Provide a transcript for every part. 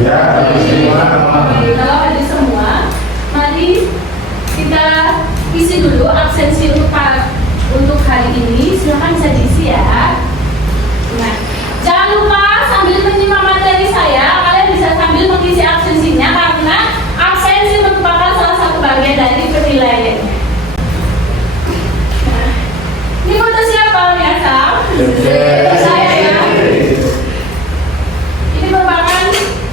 Ya, semua. Oke, kalau hadir semua, mari kita isi dulu absensi untuk hari ini. Silakan bisa diisi ya. Nah, jangan lupa sambil menyimak materi saya, kalian bisa sambil mengisi absensinya karena absensi merupakan salah satu bagian dari penilaian. Nah, ini foto siapa biasa? Foto saya ya. Ini merupakan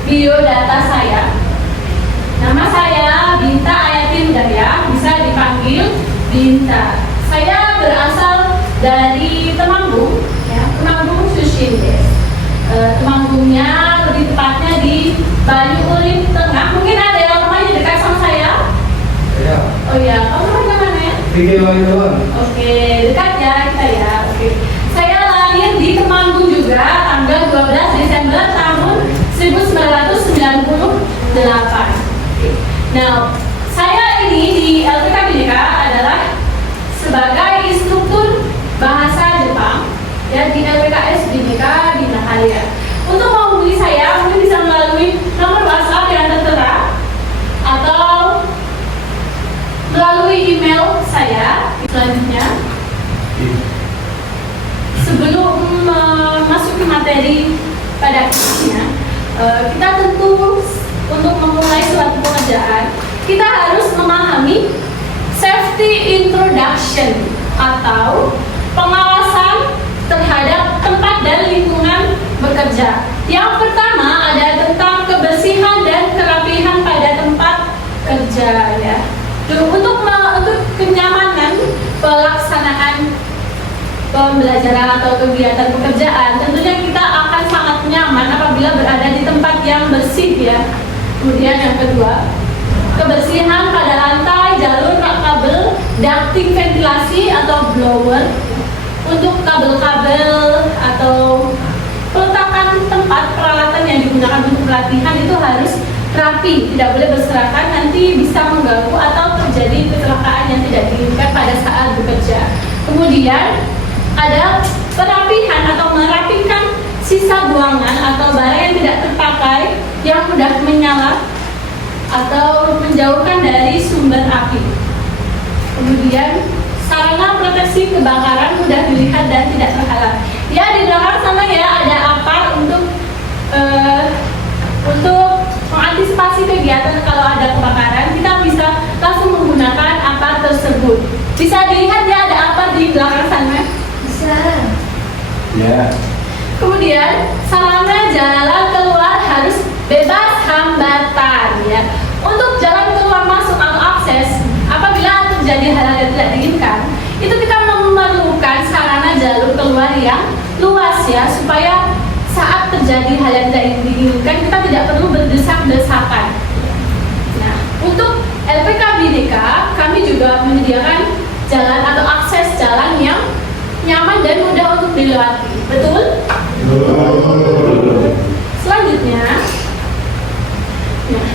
biodata saya. Nama saya Binta Ayatin Daya, bisa dipanggil Binta. Saya berasal dari Temanggung, ya, Temanggung Susindes. Temanggungnya lebih tepatnya di Banyu Urip Tengah. Mungkin ada yang rumahnya dekat sama saya. Ya. Oh ya, kamu rumahnya mana ya? Video doang. Oke, dekat ya kita ya. Oke. Saya lahir di Temanggung juga tanggal 12 Desember tahun 1998. Nah, saya ini di LPK Bhinneka adalah sebagai instruktur bahasa Jepang ya di LPKS Bhinneka Dinakarya. Untuk menghubungi saya mungkin bisa melalui nomor WhatsApp yang tertera atau melalui email saya. Selanjutnya, sebelum memasuki materi pada kisahnya, kita tentu untuk memulai suatu pekerjaan, kita harus memahami safety introduction atau pengawasan terhadap tempat dan lingkungan bekerja. Yang pertama ada tentang kebersihan dan kerapihan pada tempat kerja ya. Untuk kenyamanan pelaksanaan pembelajaran atau kegiatan pekerjaan, tentunya kita akan sangat nyaman apabila berada di tempat yang bersih ya. Kemudian yang kedua, kebersihan pada lantai, jalur kabel, ducting ventilasi atau blower. Untuk kabel-kabel atau peletakan tempat peralatan yang digunakan untuk pelatihan itu harus rapi, tidak boleh berserakan, nanti bisa mengganggu atau terjadi kecelakaan yang tidak diinginkan pada saat bekerja. Kemudian ada perapihan atau merapikan sisa buangan atau barang yang tidak terpakai yang mudah menyala atau menjauhkan dari sumber api. Kemudian sarana proteksi kebakaran mudah dilihat dan tidak terhalang. Ya, di belakang sana ya ada apar untuk mengantisipasi kegiatan kalau ada kebakaran. Kita bisa langsung menggunakan apar tersebut. Bisa dilihat ya ada apar di belakang sana. Bisa. Ya. Kemudian sarana jalan keluar harus bebas hambatan ya. Untuk jalan keluar masuk atau akses apabila terjadi hal yang tidak diinginkan, itu kita memerlukan sarana jalur keluar yang luas ya, supaya saat terjadi hal yang tidak diinginkan kita tidak perlu berdesak-desakan. Nah, untuk LPK Bhinneka kami juga menyediakan jalan atau akses jalan yang nyaman dan mudah untuk dilewati. Betul? Selanjutnya, nah,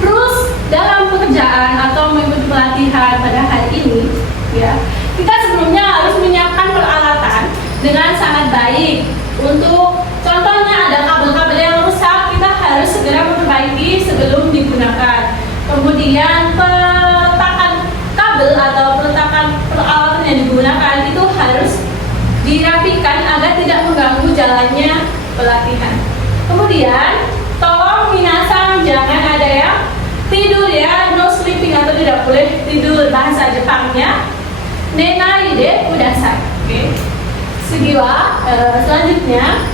terus dalam pekerjaan atau mengikuti pelatihan pada hari ini, ya, kita sebelumnya harus menyiapkan peralatan dengan sangat baik. Untuk contohnya ada kabel-kabel yang rusak, kita harus segera memperbaiki sebelum digunakan. Kemudian peletakan kabel atau peletakan peralatan yang digunakan itu harus dirapikan agar tidak mengganggu jalannya pelatihan. Kemudian tolong minasan jangan ada yang tidur ya, no sleeping atau tidak boleh tidur, bahasa Jepangnya nenaide kudasai. Oke. Segiwa, selanjutnya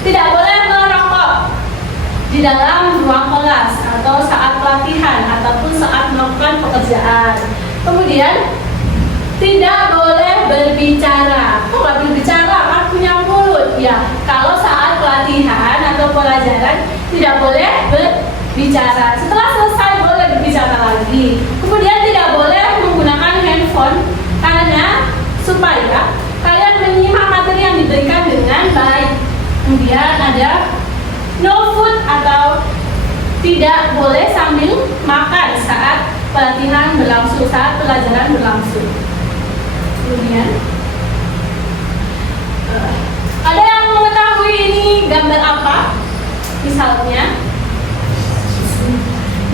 tidak boleh merokok di dalam ruang kelas atau saat pelatihan ataupun saat melakukan pekerjaan. Kemudian tidak boleh berbicara. Kok nggak berbicara? Kan punya mulut ya. Kalau saat pelatihan atau pelajaran tidak boleh berbicara. Setelah selesai boleh berbicara lagi. Kemudian tidak boleh menggunakan handphone karena supaya kalian menyimak materi yang diberikan dengan baik. Kemudian ada no food atau tidak boleh sambil makan saat pelatihan berlangsung, saat pelajaran berlangsung. Kemudian ada yang mengetahui ini gambar apa? Misalnya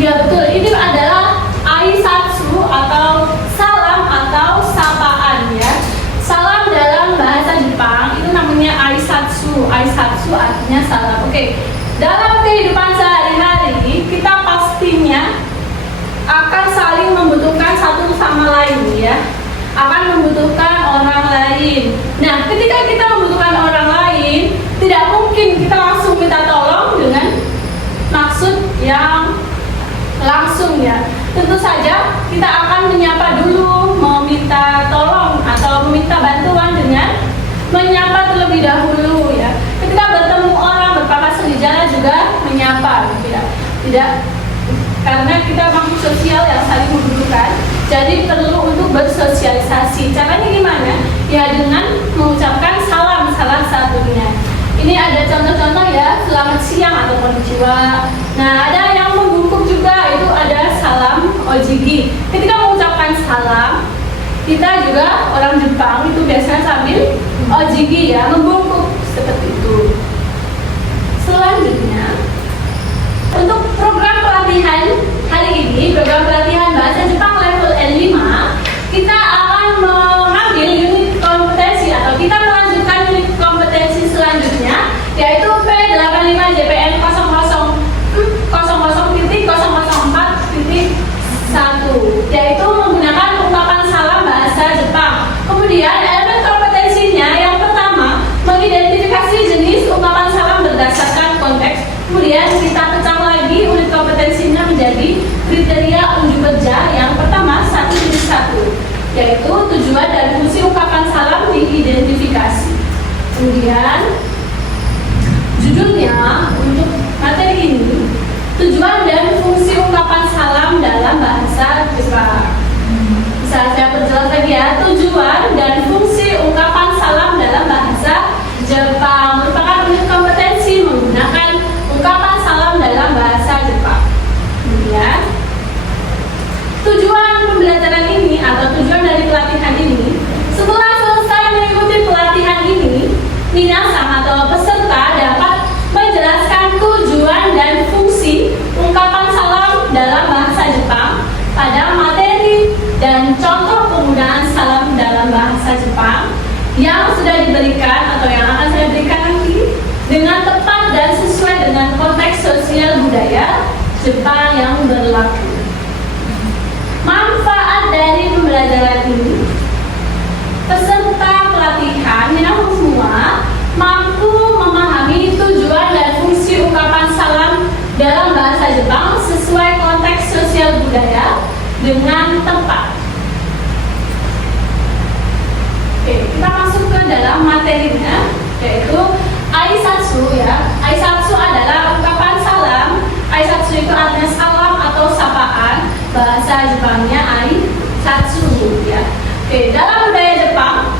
Ya betul, ini adalah aisatsu atau salam atau sapaan ya. Salam dalam bahasa Jepang itu namanya aisatsu. Aisatsu artinya salam. Oke. Dalam kehidupan sehari-hari kita pastinya akan saling membutuhkan satu sama lain ya. Akan membutuhkan orang lain. Nah, ketika kita membutuhkan orang lain, tidak mungkin kita langsung minta tolong dengan maksud yang langsung ya. Tentu saja kita akan menyapa dulu, meminta tolong atau meminta bantuan dengan menyapa terlebih dahulu ya. Ketika bertemu orang berpapasan di jalan juga menyapa gitu ya. Tidak, karena kita makhluk sosial yang saling membutuhkan, jadi perlu untuk bersosialisasi. Caranya gimana? Ya dengan mengucapkan salam salah satunya. Ini ada contoh-contoh ya, selamat siang atau konnichiwa. Nah, ada yang membungkuk juga, itu ada salam ojigi. Ketika mengucapkan salam, kita juga orang Jepang itu biasanya sambil ojigi ya, membungkuk seperti itu. Selanjutnya, untuk program pelatihan hari ini, program pelatihan bahasa Jepang level N5, kita akan mengambil unit kompetensi atau kita melanjutkan unit kompetensi selanjutnya, yaitu P85 JPN 00.004.1, yaitu menggunakan ungkapan salam bahasa Jepang. Kemudian elemen kompetensinya yang pertama, mengidentifikasi jenis ungkapan salam berdasarkan konteks. Kemudian kita pecah lagi unit kompetensinya menjadi kriteria unjuk kerja. Yang pertama 1.1, yaitu tujuan dan fungsi ungkapan salam diidentifikasi. Kemudian judulnya untuk materi ini, tujuan dan fungsi ungkapan salam dalam bahasa Jepang. Bisa saya perjelas lagi ya, tujuan dan fungsi ungkapan salam dalam bahasa Jepang merupakan unit kompetensi menggunakan ungkapan salam dalam bahasa Jepang. Kemudian tujuan pembelajaran ini atau tujuan dari pelatihan ini, setelah selesai mengikuti pelatihan ini, minasan atau peserta dapat menjelaskan tujuan dan fungsi ungkapan salam dalam bahasa Jepang pada materi dan contoh penggunaan salam dalam bahasa Jepang yang sudah diberikan atau yang akan saya berikan nanti dengan tepat dan sesuai dengan konteks sosial budaya Jepang yang berlaku. Manfaat dari pembelajaran ini, peserta pelatihan yang semua mampu memahami tujuan dan fungsi ungkapan salam dalam bahasa Jepang sesuai konteks sosial budaya dengan tepat. Oke, kita masuk ke dalam materinya, yaitu aisatsu ya. Aisatsu adalah ungkapan salam. Aisatsu itu artinya salam atau sapaan. Bahasa Jepangnya aisatsu ya. Oke, dalam budaya Jepang,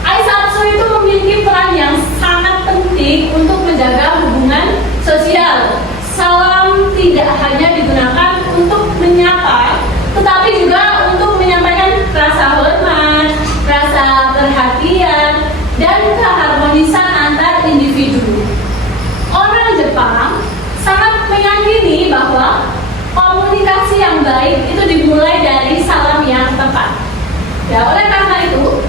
aisatsu itu memiliki peran yang sangat penting untuk menjaga hubungan sosial. Salam tidak hanya digunakan untuk menyapa, tetapi juga untuk menyampaikan rasa hormat, rasa perhatian, dan keharmonisan antar individu. Orang Jepang sangat meyakini bahwa komunikasi yang baik itu dimulai dari salam yang tepat. Ya, oleh karena itu,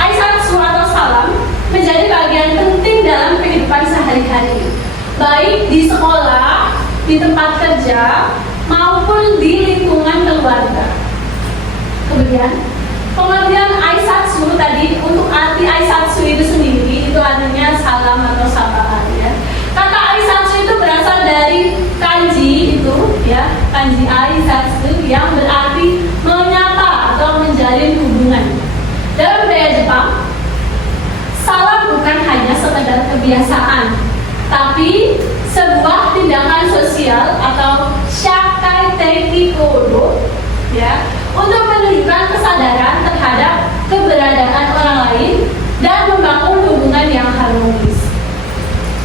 aisatsu atau salam menjadi bagian penting dalam kehidupan sehari-hari, baik di sekolah, di tempat kerja, maupun di lingkungan keluarga. Kemudian, pengertian aisatsu tadi, untuk arti aisatsu itu sendiri, itu artinya salam atau sapaan ya. Kata aisatsu itu berasal dari kanji itu ya, kanji aisatsu yang berarti menyapa atau menjalin hubungan. Dalam budaya Jepang, salam bukan hanya sekedar kebiasaan, tapi sebuah tindakan sosial atau shakai teiki kodo ya, untuk menunjukkan kesadaran terhadap keberadaan orang lain dan membangun hubungan yang harmonis.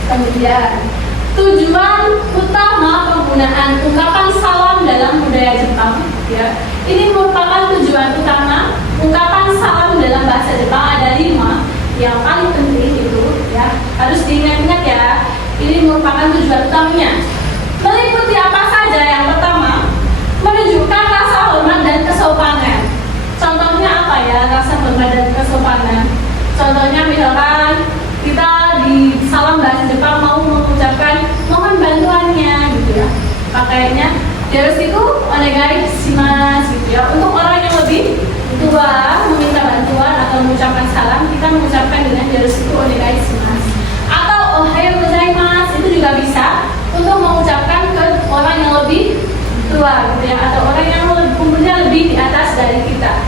Kemudian, tujuan utama penggunaan ungkapan salam dalam budaya Jepang ya, ini merupakan tujuan utama ungkapan salam dalam bahasa Jepang. Ada 5 yang paling penting itu ya, harus diingat-ingat ya. Ini merupakan tujuan utamanya. Meliputi apa saja? Yang pertama menunjukkan rasa hormat dan kesopanan. Contohnya apa ya rasa hormat dan kesopanan? Contohnya misalkan kita di salam bahasa Jepang mau mengucapkan mohon bantuannya gitu ya. Pakainya yoroshiku onegai shimasu gitu ya. Untuk orang yang lebih tua meminta bantuan atau mengucapkan salam, kita mengucapkan dengan yoroshiku onegai shimasu. Atau ohayo gozaimasu itu juga bisa untuk mengucapkan ke orang yang lebih tua gitu ya, atau orang yang umurnya lebih di atas dari kita.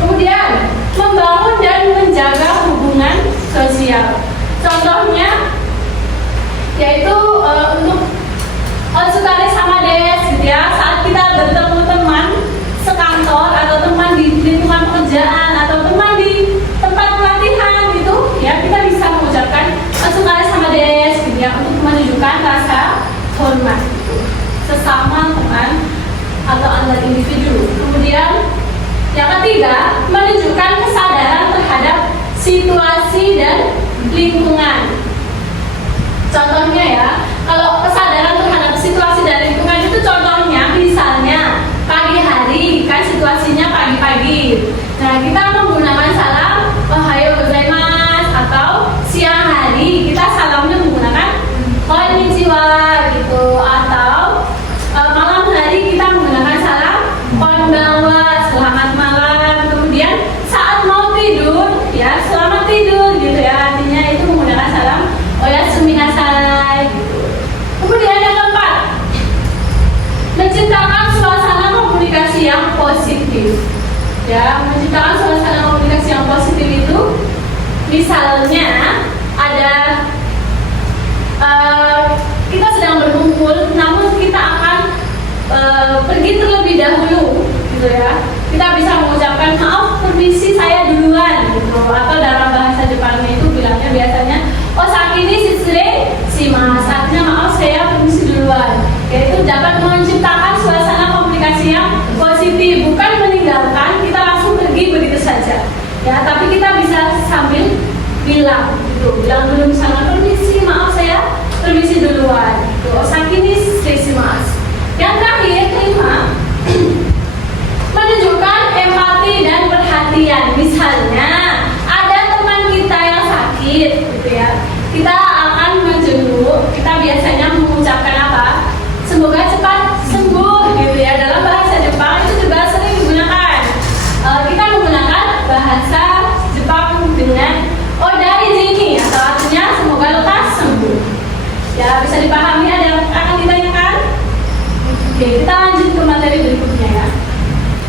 Kemudian membangun dan menjaga hubungan sosial. Contohnya yaitu untuk otsukare sama des gitu ya. Saat kita bertemu teman sekantor atau teman di lingkungan pekerjaan atau teman di tempat pelatihan gitu ya, kita bisa mengucapkan otsukare sama des gitu ya, untuk menunjukkan rasa hormat gitu, sesama teman atau antar individu. Kemudian yang ketiga, menunjukkan kesadaran terhadap situasi dan lingkungan. Contohnya ya, kalau kesadaran terhadap situasi dan lingkungan itu contohnya misalnya pagi hari, kan situasinya pagi-pagi. Nah, kita menggunakan salam ohayo gozaimasu, atau siang hari kita salamnya menggunakan konnichiwa gitu, atau malam hari kita menggunakan salam konbanwa, selamat malam. Kemudian saat mau tidur ya, selamat tidur gitu ya, artinya itu menggunakan salam oyasumi nasai gitu. Kemudian yang keempat, menciptakan suasana komunikasi yang positif ya. Menciptakan suasana komunikasi yang positif itu misalnya ada kita sedang berkumpul namun kita akan pergi terlebih dahulu gitu ya. Kita bisa mengucapkan maaf permisi saya duluan gitu, atau dalam bahasa Jepangnya itu bilangnya biasanya osakini shitsure shimasu, artinya maaf saya permisi duluan. Yaitu dapat menciptakan suasana komunikasi yang positif, bukan meninggalkan kita langsung pergi begitu saja ya, tapi kita bisa sambil bilang gitu, bilang dulu misalnya permisi maaf saya permisi duluan gitu, osakini shitsure shimasu. Yang terakhir, kelima, menunjukkan empati dan perhatian. Misalnya ada teman kita yang sakit gitu ya, kita akan menjenguk, kita biasanya mengucapkan apa? Semoga cepat sembuh gitu ya. Dalam bahasa Jepang itu juga sering digunakan. Kita menggunakan bahasa Jepang dengan odaijini, atau artinya semoga lekas sembuh ya. Bisa dipahami, ada yang akan ditanyakan? Oke, kita lanjut ke materi berikutnya ya.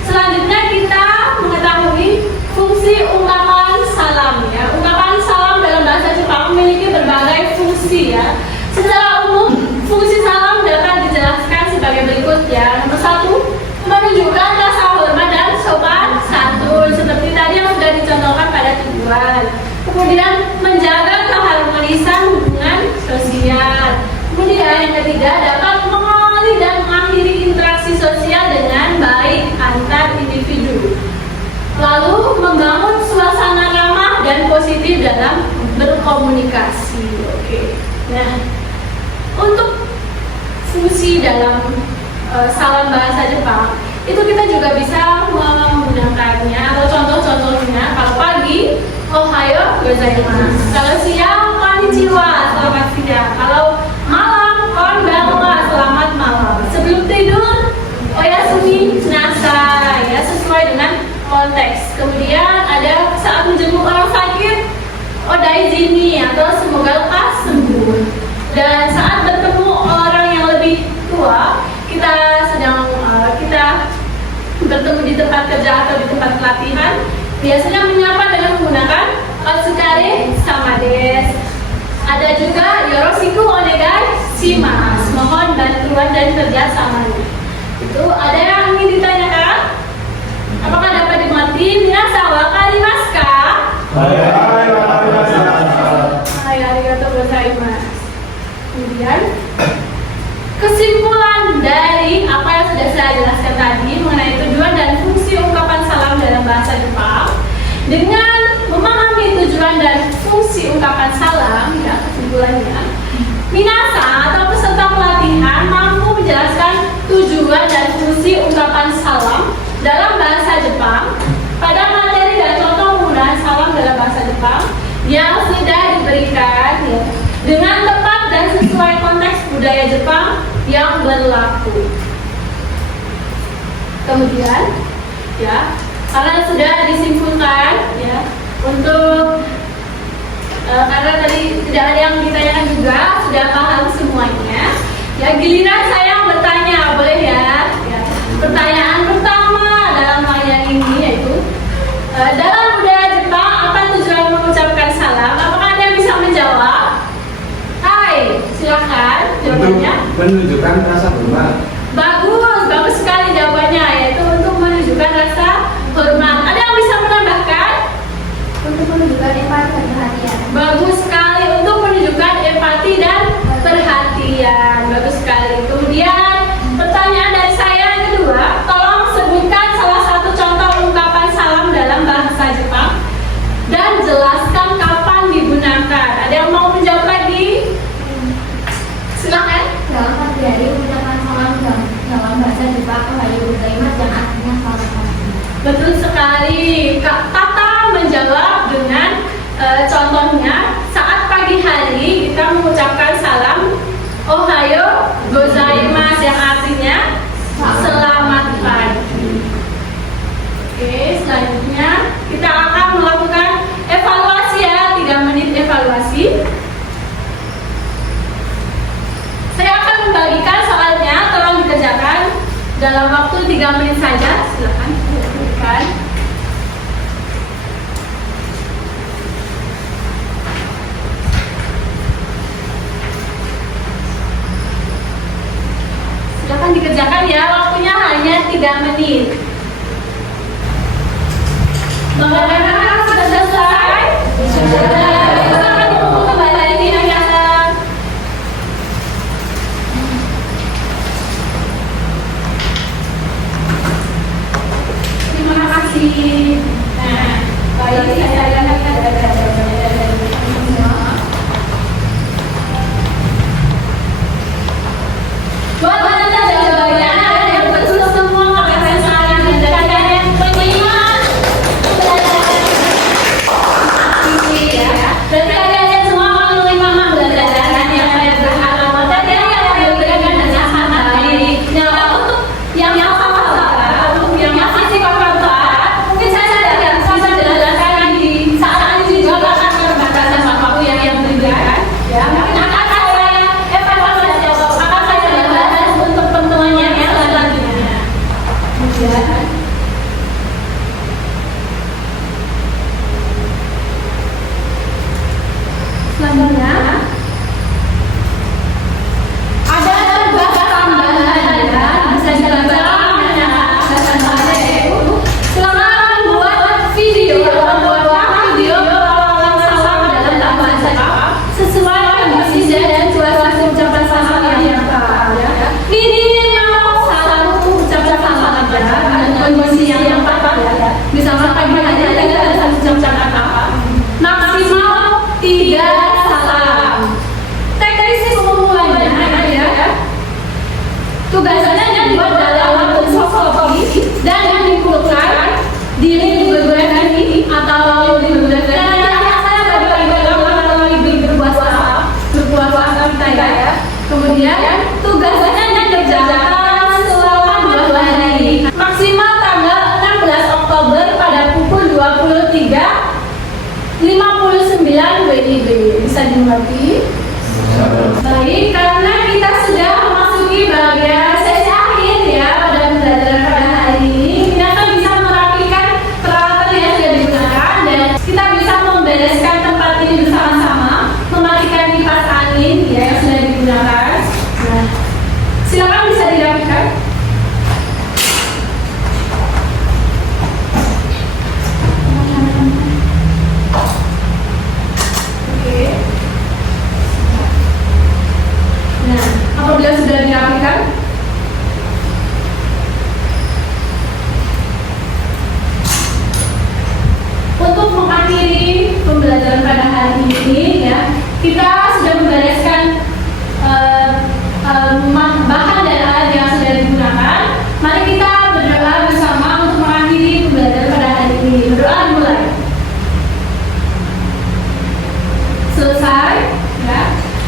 Selanjutnya kita mengetahui fungsi ungkapan salam ya. Ungkapan salam dalam bahasa Jepang memiliki berbagai fungsi ya. Secara umum, fungsi salam dapat dijelaskan sebagai berikut ya. Nomor satu, menunjukkan rasa hormat dan sopan santun seperti tadi yang sudah dicontohkan pada tujuan. Kemudian menjaga keharmonisan hubungan sosial. Kemudian yang ketiga, dapat mengawali dan mengakhiri interaksi sosial dengan baik antar individu. Lalu membangun suasana ramah dan positif dalam berkomunikasi. Oke. Nah, untuk fungsi dalam salam bahasa Jepang itu kita juga bisa menggunakannya, atau contoh-contohnya kalau pagi ohayo gozaimasu, kalau siang konnichiwa, selamat siang, kalau malam konbanwa, selamat malam, sebelum tidur oyasumi nasai ya, sesuai dengan konteks. Kemudian ada saat menjenguk orang sakit odaijini, atau semoga lekas sembuh. Dan saat bertemu orang yang lebih tua, kita bertemu di tempat kerja atau di tempat pelatihan, biasanya menyapa dengan menggunakan otsukare sama des. Ada juga yoroshiku onegai shimasu, mohon bantuan dan kerjasamanya. Itu ada yang ingin ditanyakan? Apakah dapat dimengerti? Minasan wakarimasu ka? Hai, arigatou gozaimasu. Kemudian kesimpulan dari apa yang sudah saya jelaskan tadi mengenai tujuan dan fungsi ungkapan salam dalam bahasa Jepang, dengan memahami tujuan dan fungsi ungkapan salam, ya kesimpulannya, minasan atau peserta pelatihan mampu menjelaskan tujuan dan fungsi diskusi ungkapan salam dalam bahasa Jepang pada materi dan contoh penggunaan salam dalam bahasa Jepang yang sudah diberikan ya, dengan tepat dan sesuai konteks budaya Jepang yang berlaku. Kemudian, ya, karena sudah disimpulkan, ya, untuk karena tadi tidak ada yang ditanyakan juga, sudah paham semuanya. Ya, giliran saya yang bertanya, boleh ya? Ya. Pertanyaan pertama dalam layar ini yaitu, dalam budaya Jepang apa tujuan mengucapkan salam? Apakah Anda bisa menjawab? Hai, silakan jawabannya. Untuk menunjukkan rasa hormat. Bagus sekali jawabannya, yaitu untuk menunjukkan rasa hormat. Ada yang bisa menambahkan? Untuk menunjukkan empati dan perhatian. Bagus sekali, untuk menunjukkan empati dan perhatian. Bagus sekali. Kemudian pertanyaan dari saya yang kedua, tolong sebutkan salah satu contoh ungkapan salam dalam bahasa Jepang dan jelaskan kapan digunakan. Ada yang mau menjawab lagi? Silakan. Dalam pagi hari mengucapkan salam dalam bahasa Jepang Ohayo gozaimasu yang artinya selamat pagi. Betul sekali. Kak Tata menjawab dengan contohnya saat pagi hari kita mengucapkan salam Ohayo gozaimasu yang artinya selamat pagi. Oke, selanjutnya kita akan melakukan evaluasi ya, 3 menit evaluasi. Saya akan membagikan soalnya, tolong dikerjakan dalam waktu 3 menit saja. Silakan dilakukan. Silakan dikerjakan ya, waktunya hanya 3 menit. Bagaimana sudah selesai? Silakan dikumpul kembali lagi anak-anak. Terima kasih. Nah, baik, saya lihat ada jawabannya dari semua. Buat anda jawabannya ada yang betul semua, maka saya sarankan kalian menerima pembelajaran ini ya. Berarti kalian semua menerima pembelajaran yang berharga materi yang diberikan dengan sangat baik. Nah, untuk yang salah, untuk yang masih paham, mungkin saya tidak bisa jelaskan di saat ini juga akan keterbatasan waktu yang diberikan. Ya, mungkin akan saya evaluasi akan saya bahas untuk pertemuannya yang selanjutnya. Ya. Selanjutnya ada tugas tambahan ya, bisa dilakukan dengan tambahan yaitu selamat membuat video atau membuat video perawalan salam dalam bahasa Jepang sesuai kondisi dan situasi ucapan salam yang tepat ya. Minimal satu ucapan salam aja dengan kondisi yang tepat ya. Misalnya pagi hari ada satu ucapan apa? Maksimal 3 salam. Teknis pengumpulannya ya. Tugasnya dibuat dalam waktu soft-copy dan dikumpulkan di link berbeda ini atau di berbeda. Saya bagi-bagi melalui grup WhatsApp kita ya. Kemudian tugasnya dikerjakan selama 2 hari. Maksimal tanggal 16 Oktober pada pukul 23.59 WIB. Bisa dimengerti? Baik, karena kita sudah memasuki bagian sesi akhir ya pada pembelajaran pada hari ini, kita kan bisa merapikan peralatan yang sudah digunakan dan kita bisa membereskan tempat ini bersama-sama, mematikan kipas angin ya yang sudah digunakan. Nah, silakan bisa dirapikan. Oke. Nah, apabila sudah dirapikan,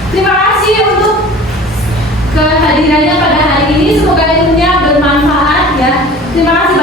Terima kasih untuk kehadirannya pada hari ini. Semoga ilmunya bermanfaat ya. Terima kasih